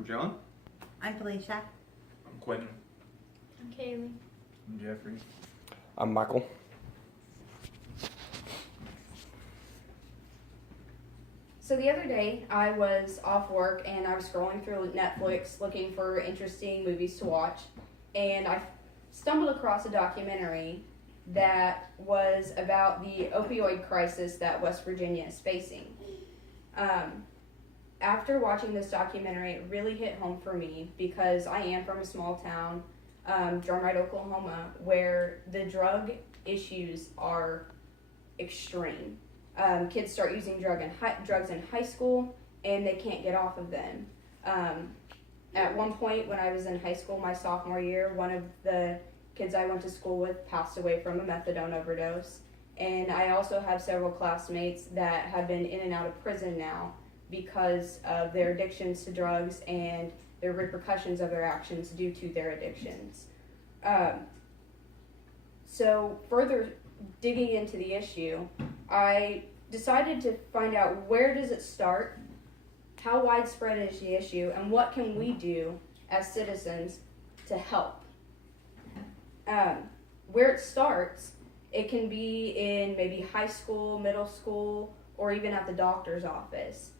I'm John. I'm Felicia. I'm Quentin. I'm Kaylee. I'm Jeffrey. I'm Michael. So the other day, I was off work and I was scrolling through Netflix looking for interesting movies to watch, and I stumbled across a documentary that was about the opioid crisis that West Virginia is facing. After watching this documentary, it really hit home for me because I am from a small town, Drumright, Oklahoma, where the drug issues are extreme. Kids start using drugs in high school, and they can't get off of them. At one point, when I was in high school, my sophomore year, one of the kids I went to school with passed away from a methadone overdose. And I also have several classmates that have been in and out of prison now because of their addictions to drugs and the repercussions of their actions due to their addictions. So further digging into the issue, I decided to find out where does it start, how widespread is the issue, and what can we do as citizens to help. Where it starts, it can be in maybe high school, middle school, or even at the doctor's office.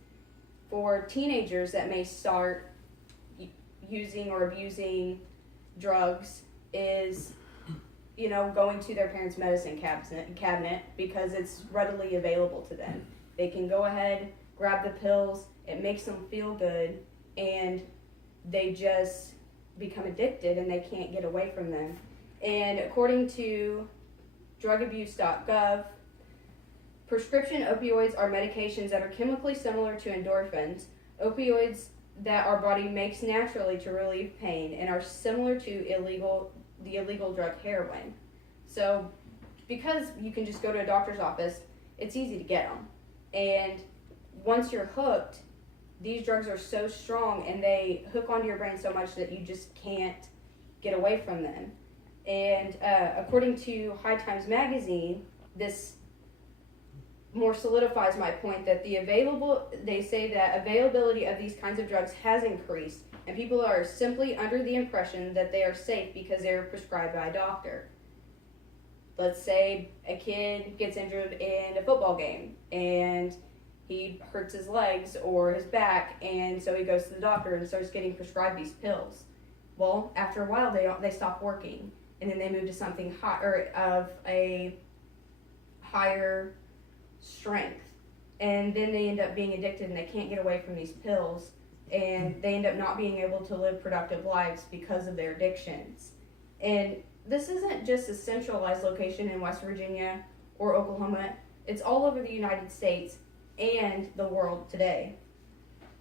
For teenagers that may start using or abusing drugs is, going to their parents' medicine cabinet because it's readily available to them. They can go ahead, grab the pills, it makes them feel good, and they just become addicted and they can't get away from them. And according to drugabuse.gov, prescription opioids are medications that are chemically similar to endorphins, opioids that our body makes naturally to relieve pain, and are similar to the illegal drug heroin. So because you can just go to a doctor's office, it's easy to get them. And once you're hooked, these drugs are so strong and they hook onto your brain so much that you just can't get away from them. And according to High Times Magazine, this more solidifies my point that they say that availability of these kinds of drugs has increased, and people are simply under the impression that they are safe because they're prescribed by a doctor. Let's say a kid gets injured in a football game and he hurts his legs or his back, and so he goes to the doctor and starts getting prescribed these pills. Well, after a while they stop working, and then they move to something of a higher strength, and then they end up being addicted and they can't get away from these pills, and they end up not being able to live productive lives because of their addictions. And this isn't just a centralized location in West Virginia or Oklahoma, it's all over the United States and the world today.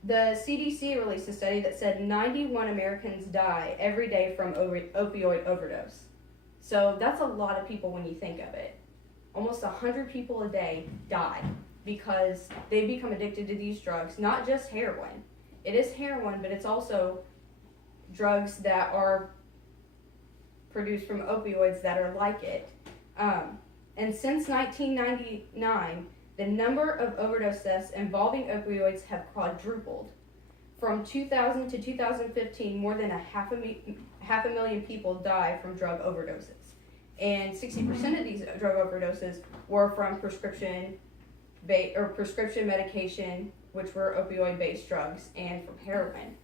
The CDC released a study that said 91 Americans die every day from opioid overdose. So that's a lot of people when you think of it. Almost 100 people a day die because they become addicted to these drugs, not just heroin. It is heroin, but it's also drugs that are produced from opioids that are like it. And since 1999, the number of overdose deaths involving opioids have quadrupled. From 2000 to 2015, more than half a million people died from drug overdoses. And 60% of these drug overdoses were from prescription medication, which were opioid-based drugs, and from heroin.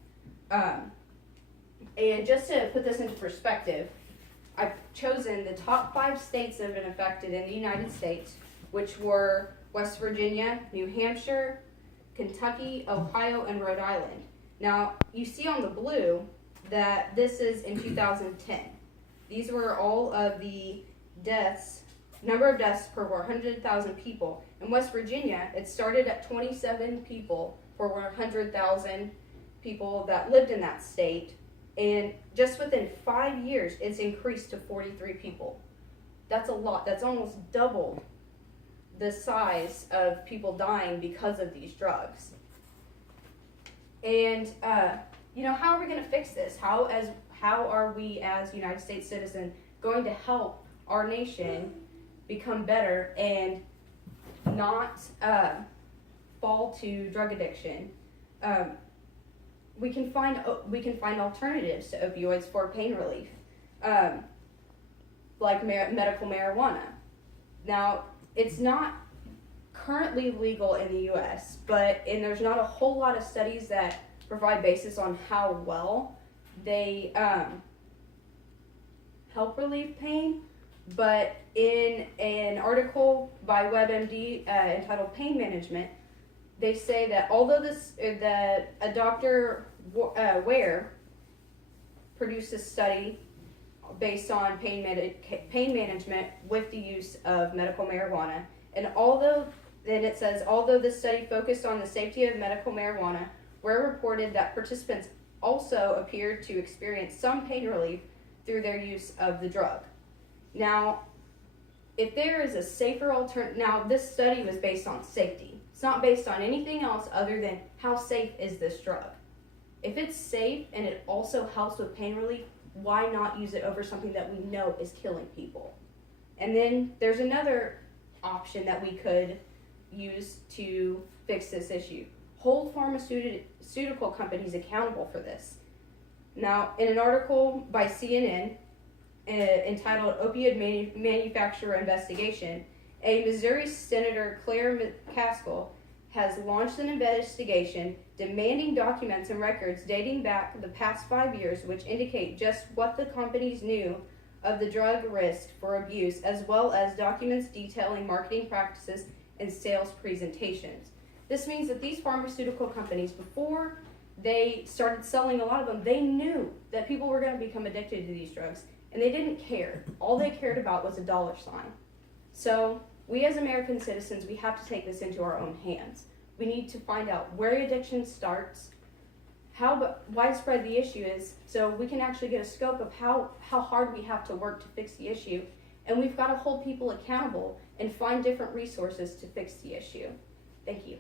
And just to put this into perspective, I've chosen the top 5 states that have been affected in the United States, which were West Virginia, New Hampshire, Kentucky, Ohio, and Rhode Island. Now, you see on the blue that this is in 2010. These were all of the number of deaths per 100,000 people. In West Virginia, it started at 27 people per 100,000 people that lived in that state. And just within 5 years, it's increased to 43 people. That's a lot. That's almost double the size of people dying because of these drugs. And, how are we going to fix this? How are we as United States citizens going to help our nation become better and not fall to drug addiction? we can find alternatives to opioids for pain relief, like medical marijuana. Now, it's not currently legal in the U.S., and there's not a whole lot of studies that provide basis on how well they help relieve pain. But in an article by WebMD entitled "Pain Management," they say that although a Dr. Ware produced a study based on pain management with the use of medical marijuana, and it says although this study focused on the safety of medical marijuana, Ware reported that participants also appeared to experience some pain relief through their use of the drug. Now, if there is a safer alternative, now this study was based on safety. It's not based on anything else other than how safe is this drug. If it's safe and it also helps with pain relief, why not use it over something that we know is killing people? And then there's another option that we could use to fix this issue. Hold pharmaceutical companies accountable for this. Now, in an article by CNN, entitled "Opioid Manufacturer Investigation," a Missouri Senator Claire McCaskill has launched an investigation demanding documents and records dating back the past 5 years which indicate just what the companies knew of the drug risk for abuse, as well as documents detailing marketing practices and sales presentations. This means that these pharmaceutical companies, before they started selling a lot of them, they knew that people were going to become addicted to these drugs. And they didn't care. All they cared about was a dollar sign. So we as American citizens, we have to take this into our own hands. We need to find out where addiction starts, how widespread the issue is, so we can actually get a scope of how hard we have to work to fix the issue. And we've got to hold people accountable and find different resources to fix the issue. Thank you.